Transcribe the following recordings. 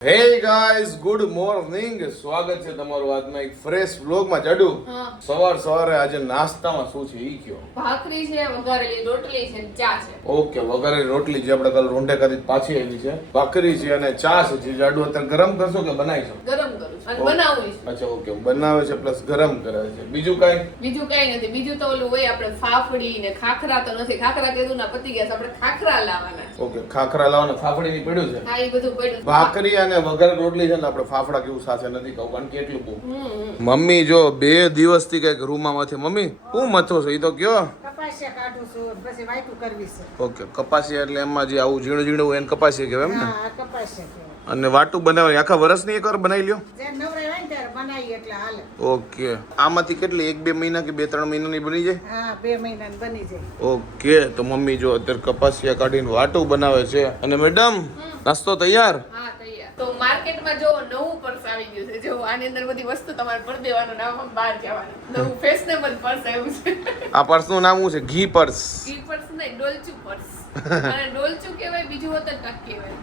Hey guys good morning સ્વાગત છે તમારું આજના એક ફ્રેશ વ્લોગમાં જાડુ સવાર સવારે આજે નાસ્તામાં શું છે ઈ કયો? ભાખરી છે વઘારેલી રોટલી છે ચા છે. ઓકે વઘારેલી રોટલી જે આપણે કાલ રોંઢે કરી પાછી આવી છે. ભાખરી છે અને ચા છે જે જાડુ અત્યારે ગરમ કરશો કે બનાવીશો ગરમ કરું છું. બનાવું અચ્છા ઓકે. બનાવે છે પ્લસ ગરમ કરે છે. બીજું કાઈ? બીજું કઈ નથી. બીજું તો ઓલું હોય આપણે ફાફડી ને ખાખરા તો નથી. ખાખરા કીધું ના પતી ગયા આપણે ખાખરા લાવવાના ઓકે ખાખરા લાવવાના ફાફડી ની પડ્યું છે? હા એ બધું પડ્યું ભાખરી અને વઘારેલી રોટલી છે ને આપણે ફાફડા કેવું સાથે નથી કહું કારણ કે એટલું બહુ. મમ્મી જો બે દિવસથી કંઈક રૂમામાંથી મમ્મી હું મથો છો? એ તો કયો? કપાસિયા કાઢું છું પછી વાયકું કરવી છે. ઓકે કપાસી એટલે એમાં જે આવું ઝીણું ઝીણું હોય એને કપાસી કહેવાય એમ ને? કપાસિયા અને વાટું બનાવવાની આખા વર્ષની એકવાર બનાવી લ્યો? જે નવરાય હોય ને ત્યારે બનાવી એટલે હાલે. ઓકે. આમાંથી કેટલી? એક બે મહિના કે બે ત્રણ મહિનાની બની જાય? બે મહિનાની બની જાય. ઓકે તો મમ્મી જો અત્યારે કપાસિયા કાઢીને વાટું બનાવે છે. અને મેડમ નાસ્તો તૈયાર? હા તૈયાર તો માર્કેટમાં જો નવું પર્સ આવી ગયું છે જો આની અંદર બધી વસ્તુ તમારે પર દેવાનું નામ બહાર જવાનું. નવું ફેશનેબલ પર્સ આવ્યું છે. આ પર્સનું નામ શું છે? ઘી પર્સ. ઘી પર્સ નહીં ડોલચું પર્સ. અને ડોલચું કહેવાય બીજું હોત ટક કહેવાય.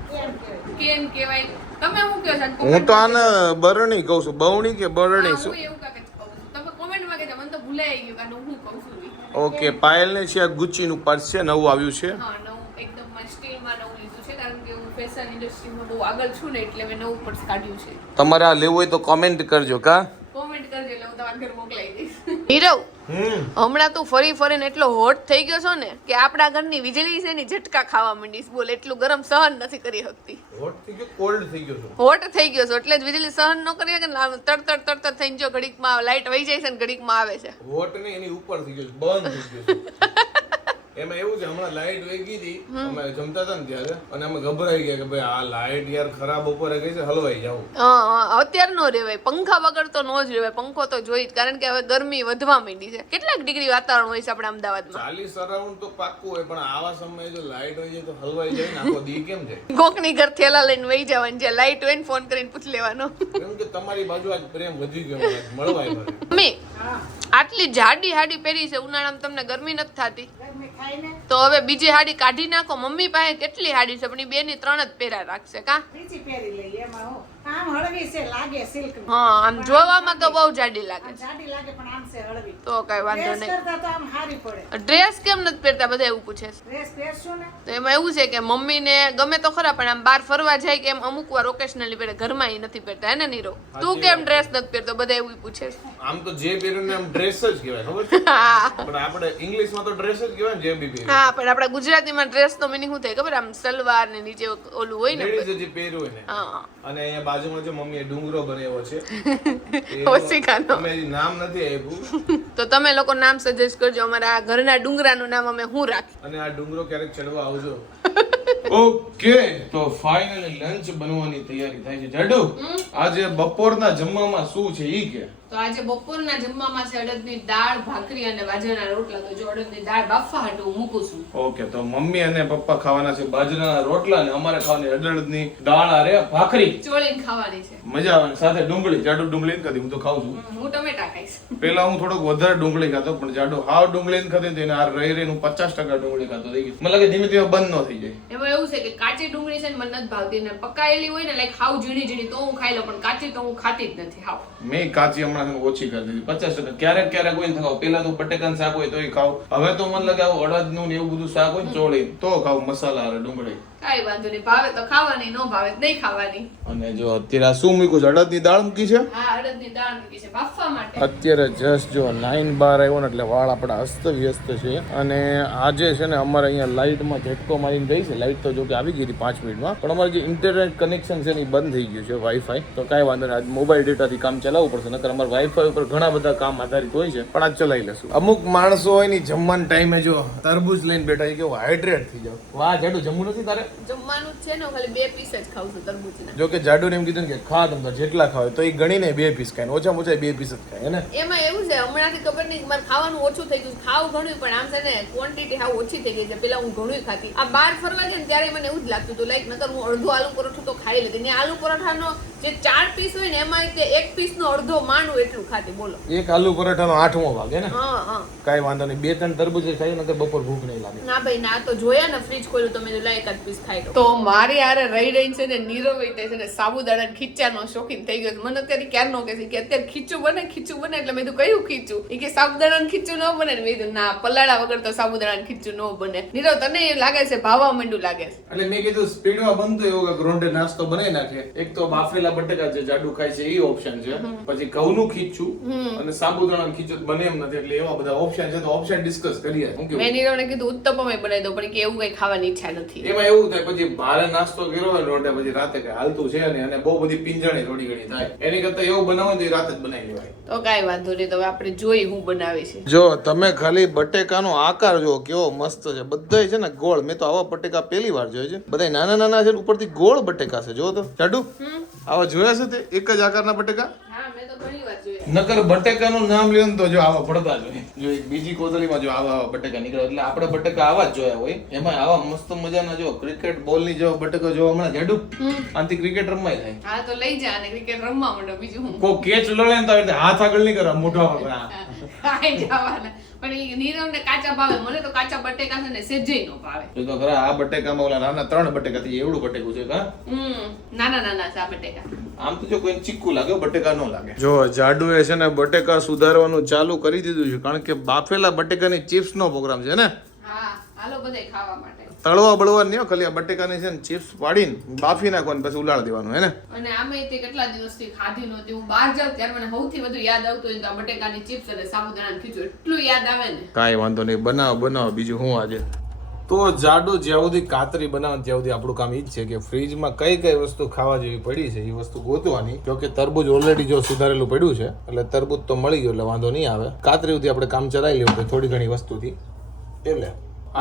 કેમ કહેવાય? તમે શું કહો છો? હું તો આને બરણી કહું છું બવણી કે બરણી શું? એવું કાંઈક જ કહું છું. તમે કોમેન્ટમાં કહેજો મને તો ભૂલાઈ ગયું કારણ હું કહું છું. ઓકે આ ગુચ્ચીનું પર્સ છે નવું આવ્યું છે. હા નવું એકદમ સ્ટીલમાં નવું લીધું છે કારણ કે હું ફેશન ઇન્ડસ્ટ્રીમાં બહુ આગળ છું ને એટલે મેં નવું પર્સ કાઢ્યું છે. તમારે આ લેવું હોય તો કોમેન્ટ કરજો કા? કોમેન્ટ કરજો એટલે હું તમારા ઘર મોકલાઈ દઈશ. નીરવ હમણાં તું ફરી ફરીને એટલો હોટ થઈ ગયો છો ને કે આપણા ઘરની વીજળી છે ને ઝટકા ખાવા માંડીશ. બોલ એટલું ગરમ સહન નથી કરી શકતી. હોટ થઈ ગયો કોલ્ડ થઈ ગયો છો. હોટ થઈ ગયો છો એટલે જ વીજળી સહન ન કરી શકે ને આમ તડ તડ તડ તડ થઈને જો ઘડીકમાં લાઈટ વહી જાય છે ને ઘડીકમાં આવે છે. હોટ ને એની ઉપર થઈ ગયો બંધ થઈ ગયો છે. એમાં એવું છે હમણાં લાઈટ વેગી હતી અમે જમતા હતા ને ત્યારે અને અમે ગભરાઈ ગયા કે ભાઈ આ લાઈટ યાર ખરાબ બપોરે ગઈ છે હલવાઈ જાવ અત્યારે નો રેવાય પંખા વગર તો નો જ રેવાય પંખો તો જોઈ જ કારણ કે હવે ગરમી વધવા માંડી છે. કેટલાક ડિગ્રી વાતાવરણ હોય છે આપણે અમદાવાદમાં? ચાલીસ અરાઉન્ડ તો પાક્કું હોય પણ આવા સમયે જો લાઈટ હોય તો હલવાઈ જાય ને આખો દી કેમ જાય? કોકની ઘર થેલા લઈને વહી જવાનું છે લાઈટ હોય ને ફોન કરીને પૂછી લેવાનો. કેમ કે તમારી બાજુ આજ પ્રેમ વધી ગયો મળવાય હા આટલી જાડી હાડી પહેરી છે ઉનાળામાં તમને ગરમી નથી થતી. તો હવે બીજી હાડી કાઢી નાખો. મમ્મી પાસે કેટલી હાડી છે પણ એ બે ની ત્રણ જ પહેરા રાખશે કા? આમ હળવી છે લાગે સિલ્ક હા આમ જોવામાં તો બહુ જાડી લાગે જાડી લાગે પણ આમ છે હળવી. તો કઈ વાંધો નહીં. કરતા તો આમ હારી પડે. ડ્રેસ કેમ નથી પહેરતા? બધા એવું પૂછે ડ્રેસ પહેરશું ને? તો એમાં એવું છે કે મમ્મીને ગમે તો ખરા પણ આમ બહાર ફરવા જાય કે એમ અમુક વાર ઓકેશનલી પહેરે. ઘરમાં એ નથી પહેરતા એને ને નીરો તું કેમ ડ્રેસ નથી પહેરતો? બધા એવું પૂછે આમ તો જે પહેર્યું આમ ડ્રેસ જ કહેવાય ખબર છે? હા. પણ આપણે ઇંગ્લિશમાં તો ડ્રેસ જ કહેવાય જે બી પહેર્યું હા પણ આપણા ગુજરાતીમાં ડ્રેસ તો મિનિંગ શું થાય? ખબર? આમ સલવાર ને નીચે ઓલું હોય ને જે પહેર્યું હોય ને. હા. અને અહીંયા બાજુમાં જે મમ્મીએ ડુંગરો બનાવ્યો છે ઓશિકાનો. અમે નામ નથી આપ્યું. તો તમે લોકો નામ સજેસ્ટ કરજો અમારા આ ઘરના ડુંગરાનું નામ અમે હું રાખી અને આ ડુંગરો ક્યારેક ચડવા આવજો. ઓકે તો ફાઇનલી લંચ બનવાની તૈયારી થાય છે. જાડુ આજે બપોરના જમવામાં શું છે ઈ કે? તો આજે બપોરના જમવામાં છે અડદની દાળ ભાખરી અને બાજરાના રોટલા. તો જો અડદની દાળ બાફવા હાટુ હું મૂકું છું. ઓકે તો મમ્મી અને પપ્પા ખાવાના છે બાજરાના રોટલા ને અમારે ખાવાની અડદની દાળ અરે ભાખરી. ચોળીને ખાવાની છે. મજા આવે સાથે ડુંગળી જાડુ ડુંગળી નથી હું તો ખાઉં છું. હું ટમેટા ખાઈશ. પેલા હું થોડોક વધારે ડુંગળી ખાતો પણ જાડો હાવ ડુંગળી નથી તો એને આ રહી રહી હું પચાસ ટકા ડુંગળી ખાતો થઈ ગઈ. મને લાગે ધીમે ધીમે બંધ ન થઈ જાય. એમાં એવું છે કે કાચી ડુંગળી છે ને મને નથી ભાવતી. ને પકાયેલી હોય ને લાઈક હાવ ઝીણી ઝીણી તો હું ખાઈ લઉં પણ કાચી તો હું ખાતી જ નથી હાવ. મેં કાચી હમણાં ઓછી કરી દીધી. પચાસ ટકા. ક્યારેક ક્યારેક હોય ખાવ. પેલા તો બટેકાનું શાક હોય તોય ખાવ. હવે તો મને લગાવ આવું અડદનું ને એવું બધું શાક હોય ને ચોળી, તો ખાવ મસાલા ડુંગળી. કાંઈ વાંધો નહીં. ભાવે તો ખાવાની નો ભાવે તો નહીં ખાવાની. અને જો અત્યારે આ શું મૂક્યું છે? અડદની દાળ મૂકી છે? હા અડદની દાળ મૂકી છે બાફવા માટે. અત્યારે જસ્ટ જો નાઇન બાર આવ્યો ને એટલે વાળ આપણા અસ્ત વ્યસ્ત છે. અને આજે છે ને અમારે અહીંયા લાઇટમાં ઝટકો મારીને ગઈ છે. લાઇટ તો જો કે આવી ગઈ હતી પાંચ મિનિટમાં. પણ અમારે જે ઇન્ટરનેટ કનેક્શન છે ને એ બંધ થઈ ગયું છે વાઈફાઈ તો કાંઈ વાંધો નહીં. આજ મોબાઈલ ડેટાથી કામ ચલાવવું પડશે. નકર અમારે વાઈફાઈ ઉપર ઘણા બધા કામ આધારિત હોય છે. પણ આજ ચલાવી લેશું. અમુક માણસો હોય ને જમવાના ટાઈમે જો તરબૂજ લઈને બેઠા કેવું હાઇડ્રેટ થઈ જાવ વાહ જાડું જમવું નથી તારે? જમવાનું છે ને ખાલી બે પીસ જ ખાઉં છું તરબૂચના. જો કે જાડુને એમ કીધું કે ખા તમ તાર જેટલા ખાવ તો એ ગણીને બે પીસ ખાય ઓછામાં ઓછા બે પીસ જ ખાય ને? એમાં એવું છે હમણાંથી ખબર નહીં મારે ખાવાનું ઓછું થઈ ગયું ખાવ ઘણું પણ આમ છે ને ક્વોન્ટિટી હાવ ઓછી થઈ ગઈ છે. પેલા હું ઘણું ખાતી. આ બહાર ફરવા જાય ને ત્યારે મને એવું જ લાગતું હતું લાઈક નકર હું અડધો આલુ પરોઠું તો ખાઈ લેતી. ને આલુ પરોઠાનો જે ચાર પીસ હોય ને એમાં તે એક પીસ નો અડધો માંડું એટલું ખાતી બોલો. એક આલુ પરાઠાનો આઠમો ભાગ હે ને? હા હા. કાંઈ વાંધો નહીં. બે ત્રણ તરબૂચ ખાઈ નકર બપોર ભૂખ નહીં લાગે. ના ભાઈ ના તો જોયા ને ફ્રીજ ખોલ્યું તો મેં લાયક જ એકાદ પીસ ખાઈ તો મારી આરે રહી રહી છે ને નીરવ છે ને સાબુદાણા ખીચાનો શોખીન થઈ ગયો મને અત્યારે ક્યારનો કે છે કે અત્યારે ખીચું બને ખીચું બને એટલે મેં તો કયું ખીચું? એ કે સાબુદાણા ખીચું ન બને. મેં કીધું ના પલાળા વગર તો સાબુદાણા ખીચું ન બને. નીરવ તને એ લાગે છે ભાવા માંડું લાગે છે? એટલે મેં કીધું સ્પીડમાં બનતો એવો કે ગ્રોન્ડે નાસ્તો બનાવી નાખે. એક તો બાફેલા બટેકા જે જાડુ ખાય છે એ ઓપ્શન છે. પછી ઘઉંનું ખીચું અને સાબુદાણા ખીચું બને એમ નથી એટલે એવા બધા ઓપ્શન છે. તો ઓપ્શન ડિસ્કસ કરીએ. મેં નીરવને કીધું ઉત્તપમ બનાવી દો પણ કે એવું કઈ ખાવાની ઈચ્છા નથી. એમાં એવું થાય પછી ભારે નાસ્તો કર્યો હોય રોંઢે પછી રાતે કઈ હાલતું છે ને અને બહુ બધી પિંજણી થોડી ઘણી થાય. એની કરતા એવું બનાવો તો રાતે જ બનાવી લેવાય. તો કાંઈ વાંધો નહીં તો આપણે જોઈ હું બનાવી છે. જો તમે ખાલી બટેકાનો આકાર જો કેવો મસ્ત છે. બધાય છે ને ગોળ. મેં તો આવા બટેકા પહેલી વાર જોયા છે. બધાય નાના નાના છે ઉપરથી ગોળ બટેકા છે. જો તો. ચાડુ આવા જોયા છે તે? એક જ આકારના બટેકા? હા મેં તો ઘણી વાર જોયા. નકર બટેકાનું નામ લ્યો તો જો આવા પડતા જ હોય જો એક બીજી કોથળીમાં જો આવા આવા બટકા નીકળે એટલે આપણે બટકા આવા જ જોયા હોય. એમાં આવા મસ્ત મજાના જો ક્રિકેટ બોલની જેવો બટકા જો હમણાં જાડુ આનથી ક્રિકેટ રમવાય થાય. હા તો લઈ જા અને ક્રિકેટ રમવા માંડો બીજું હું. કોઈ કેચ લડે ને તો હાથ આગળ નહીં કરે મોટો આગળ આ. જવાના. પણ એ નીરવને કાચા ભાવે મને તો કાચા બટેકા છે ને સેજેય નો ભાવે. તો ખરા આ બટેકામાં ઓલા નાના ત્રણ બટેકા થી એવડું બટેકું છે કા હમ નાના નાના છે આ બટેકા. આમ તો જો કોઈ ચીકુ લાગે બટેકા નો લાગે. જો જાડુ એ છે ને બટેકા સુધારવાનું ચાલુ કરી દીધું છે કારણ કે બાફેલા બટેકાની ચિપ્સ નો પ્રોગ્રામ છે ને? હા હાલો બધે ખાવા માટે. તળવા બળવા નહીં ખાલી આ બટેકાની છે ને ચિપ્સ પાડીને બાફી નાખવાનું પછી ઉલાળ દેવાનું હે ને? અને આમે તે કેટલા દિવસથી ખાધી નહોતી. હું બહાર જાઉં ત્યારે મને સૌથી વધુ યાદ આવતું હોય તો આ બટેકાની ચિપ્સ અને સાબુદાણાની ખીચું. એટલું યાદ આવે ને. કાંઈ વાંધો નહીં બનાવો બનાવો બીજું હું આજે? તો જાડો જ્યાં સુધી કાતરી બનાવે ત્યાં સુધી આપણું કામ એ જ છે કે ફ્રીજમાં કઈ કઈ વસ્તુ ખાવા જેવી પડી છે એ વસ્તુ ગોતવાની. જો કે તરબૂજ ઓલરેડી જો સુધારેલું પડ્યું છે એટલે તરબૂજ તો મળી ગયું એટલે વાંધો નહીં આવે. કાતરી સુધી આપણે કામ ચલાવી લેવું થોડી ઘણી વસ્તુથી. એટલે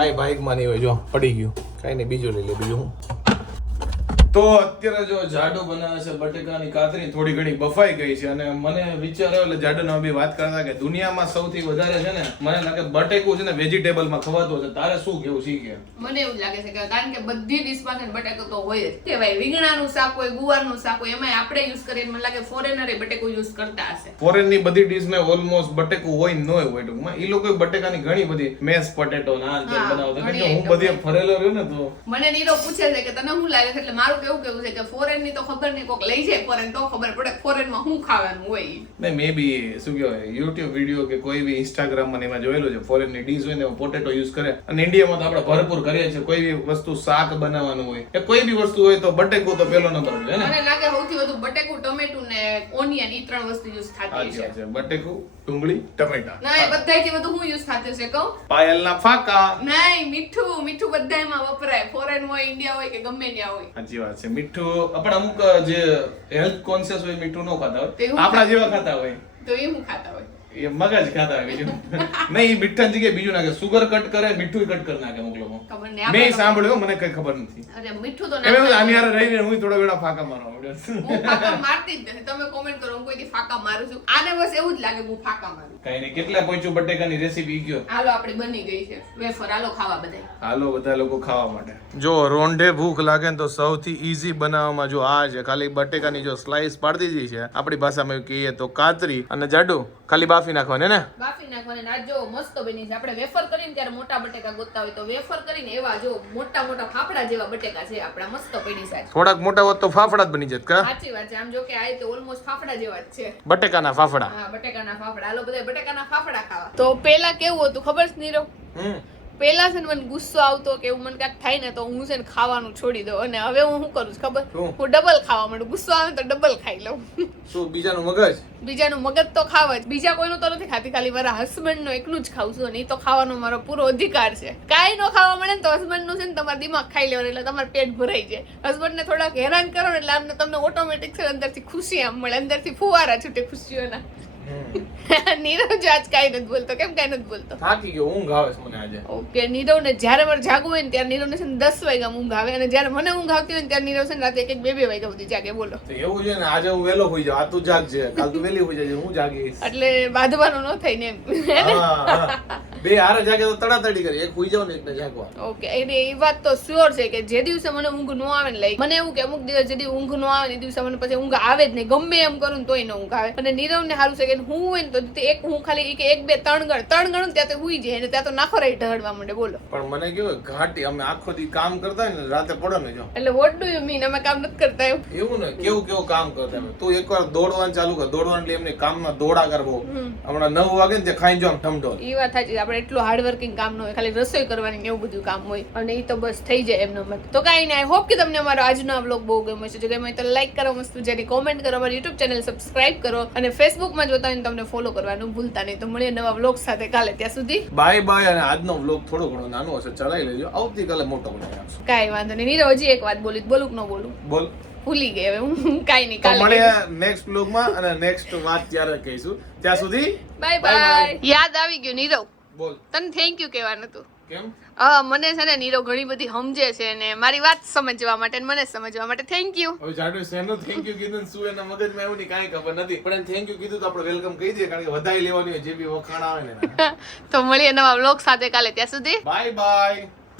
આ બાઇકમાં નહીં હોય જો પડી ગયું. કાંઈ નહીં બીજું લઈ લે બીજું હું. તો અત્યારે જો જાડો બનાવે છે બટેકાની કાતરી થોડી ઘણી બફાઈ ગઈ છે અને મને વિચાર આવ્યો એટલે જાડો બી વાત કરતા કે દુનિયામાં સૌથી વધારે છે ને મને લાગે બટેકું છે ને વેજીટેબલમાં ખવાતું હશે. તારે શું કેવું શી કે મને એવું લાગે છે કે કારણ કે બધી ડીશમાં છે ને બટેકો તો હોય જ. કહેવાય રીંગણાનું શાક હોય ગુવારનું શાક હોય એમાં આપણે યુઝ કરીએ મને લાગે ફોરેનરે બટેકો યુઝ કરતા હશે. ફોરેનની બધી ડીશમાં ઓલમોસ્ટ બટેકું હોય ન હોય ટૂંકમાં. એ લોકો બટેકાની ઘણી બધી મેસ પટેટો ના તે બનાવતા હું બધી ફરેલો રહ્યો ને તો મને નીરો પૂછે છે કે તને શું લાગે છે? એટલે મારું કેવું કેવું છે કે ફોરેનની તો ખબર નહીં કોક લઈ જાય ફોરેન તો ખબર પડે ફોરેનમાં શું ખાવાનું હોય ઈ. મે બી શું કહેવાય યુટ્યુબ વીડિયો કે કોઈ બી ઇન્સ્ટાગ્રામમાં એમાં જોયેલું છે ફોરેનની ડીશ હોય ને પોટેટો યુઝ કરે. અને ઇન્ડિયામાં તો આપણે ભરપૂર કરીએ છીએ કોઈ બી વસ્તુ શાક બનાવવાનું હોય કે કોઈ બી વસ્તુ હોય તો બટેકું તો પેલો નંબર ને. મને લાગે સૌથી વધુ બટેકું ટમેટું ને ઓનિયન ઈ ત્રણ વસ્તુ યુઝ થતી છે. છે. બટેકું ડુંગળી ટમેટા. ના એ બધાયથી વધુ હું યુઝ થતું છે કહું? પાયલના ફાકા. નહીં મીઠું મીઠું બધાયમાં વપરાય. ફોરેન હોય ઇન્ડિયા હોય કે ગમે ત્યાં હોય. સાચી વાત છે. મીઠું આપણે અમુક જે હેલ્થ કોન્શિયસ હોય મીઠું ન ખાતા હોય. આપણા જેવા ખાતા હોય. તો એ હું ખાતા હોય. એ મગજ ખાતા બીજું. નહીં એ મીઠા જગ્યાએ બીજું નાખે સુગર કટ કરે મીઠું કટ કરી નાખે અમુક લોકો મેં સાંભળ્યું મને કઈ ખબર નથી. અરે મીઠું તો આની હારે રહીને હું થોડા વેળા ફાકા મારવા માંડ્યો હું ફાકા મારતી જ નથી. તમે કોમેન્ટ કરો હું કોઈથી ફાકા મારું છું. આને બસ એવું જ લાગે હું ફાકા મારું. કઈ નહીં કેટલા પહોંચ્યું બટેકાની રેસીપી ગયો હાલો આપણે બની ગઈ છે. વેફર હાલો ખાવા બધા હાલો બધા લોકો ખાવા માટે. જો રોંઢે ભૂખ લાગે ને તો સૌથી ઈઝી બનાવવામાં જો આ છે. ખાલી બટેકાની જો સ્લાઈસ પાડી દીધી છે આપણી ભાષામાં કહીએ તો કાતરી. અને જાડુ ખાલી બાફી નાખવાની ને? બાફી નાખવાની આ જો મસ્ત બની છે. આપણે વેફર કરીને ત્યારે મોટા બટેકા ગોતતા હોય તો વેફર કરીને એવા જો મોટા મોટા ફાફડા જેવા બટેકા છે આપણા મસ્ત પડી છે થોડાક મોટા હોત તો ફાફડા જ બની જત કા? સાચી વાત છે. આમ જો કે આ તો ઓલમોસ્ટ ફાફડા જેવા જ છે. બટેકાના ફાફડા. હા બટેકાના ફાફડા. હાલો બધા બટેકાના ફાફડા ખાવા. તો પેલા કેવું હતું ખબર છે નીરવ? હમ. પેલા છે ને મને ગુસ્સો આવતો કે એવું મને કાંઈક થાય ને તો હું છે ને ખાવાનું છોડી દઉં. અને હવે હું શું કરું છું ખબર? હું ડબલ ખાવા માંડું. ગુસ્સો આવે તો ડબલ ખાઈ લઉં. શું બીજાનું મગજ? બીજાનું મગજ તો ખાવા જ. બીજા કોઈનું તો નથી ખાતી. ખાલી મારા હસબન્ડનું એકનું જ ખાઉં છું અને એ તો ખાવાનો મારો પૂરો અધિકાર છે. કાંઈ નો ખાવા મળે ને તો હસબન્ડનું છે ને તમારા દિમાગ ખાઈ લેવાનું એટલે તમારું પેટ ભરાઈ જાય. હસબન્ડ ને થોડાક હેરાન કરો ને એટલે આમને તમને ઓટોમેટિક છે અંદરથી ખુશી આમ મળે. અંદરથી ફુવારા છૂટે ખુશીઓના. નીરવ જો આજ કાંઈ નથી બોલતો. કેમ કાંઈ નથી બોલતો? થાકી ગયો ઊંઘ આવે છે મને આજે. ઓકે નીરવને જ્યારે મારે જાગવું હોય ને ત્યારે નીરવને છે ને દસ વાગ્યા ઊંઘ આવે અને જ્યારે મને ઊંઘ આવતી હોય ને ત્યારે નીરવ છે ને રાતે એક એક બે બે વાગ્યા સુધી જાગે બોલો. તો એવું છે ને આજે હું વહેલો હોઈ જાઉં આ તું જાગજે. કાલ તું વહેલી હોઈ જજે હું જાગીશ. એટલે બાંધવાનું ન થાય ને એમ. બે હારે જાગે તો તડાતડી કરી. એક હોઈ જાવ ને એકને જાગવા. ઓકે એટલે એ વાત તો શ્યોર છે કે જે દિવસે મને ઊંઘ ન આવે ને લાઈક મને એવું કે અમુક દિવસ જેથી ઊંઘ ન આવે ને એ દિવસે મને પછી ઊંઘ આવે જ નહીં. ગમે એમ કરું ને તોય ન ઊંઘ આવે. અને નીરવ ને સારું છે કે હું હોય ને તો એક હું ખાલી કે એક બે ત્રણ ગણ ત્રણ ગણું ત્યાં તો હુઈ જાય અને ત્યાં તો નાખો રહી ઢળવા માંડે બોલો. પણ મને કેવું ઘાટી અમે આખો દી કામ કરતા ને રાતે પડો ને જો. એટલે વોટ ડુ યુ મીન અમે કામ નથી કરતા એવું? એવું ને કેવું કેવું કામ કરતા તું એકવાર દોડવાનું ચાલુ કર દોડવાનું એટલે એમને કામમાં દોડા કરવો. હમણાં નવ વાગે ને તે ખાઈ જો ઠમઢો એ વાત સાચી. આપણે એટલું હાર્ડવર્કિંગ કામ ન હોય ખાલી રસોઈ કરવાની એવું બધું કામ હોય. અને એ તો બસ થઈ જાય એમનો મત. તો કાંઈ નહીં આઈ હોપ કે તમને અમારો આજનો આ બ્લોગ બહુ ગમ્યો છે જો ગમે હોય તો લાઈક કરો મસ્ત જેની કોમેન્ટ કરો અમારી યુટ્યુબ ચેનલ સબસ્ક્રાઇબ કરો. અને ફેસબુકમાં જોતા હોય તમને ફોલો કરવાનું ભૂલતા નહીં. તો મળીએ નવા બ્લોગ સાથે કાલે. ત્યાં સુધી બાય બાય અને આજનો વ્લોગ થોડો ઘણો નાનો હશે. ચલાવી લેજો. આવતીકાલે મોટો બનાવી આપશું કાંઈ વાંધો નહીં. નીરવ હજી એક વાત બોલી બોલું કે ન બોલું? બોલ. ભૂલી ગઈ હવે હું. કાંઈ નહીં કાલે મળીએ નેક્સ્ટ વ્લોગમાં અને નેક્સ્ટ વાત ત્યારે કહીશું. ત્યાં સુધી બાય બાય યાદ આવી ગયું નીરવ. બોલ. તને થેન્ક યુ કહેવાનું હતું. મને છે ને નીરવ ઘણી બધી સમજે છે ને મારી વાત સમજવા માટે મને સમજવા માટે. થેન્ક યુ હવે જાડુ શેનો થેન્ક યુ કીધું શું એના મગજમાં એવું કાંઈ ખબર નથી. પણ થેન્ક યુ કીધું તો આપણે વેલકમ કહી દઈએ કારણ કે વધારે લેવાની હોય જે બી વખાણ આવે ને. તો મળીએ નવા વ્લોગ સાથે કાલે ત્યાં સુધી. Bye bye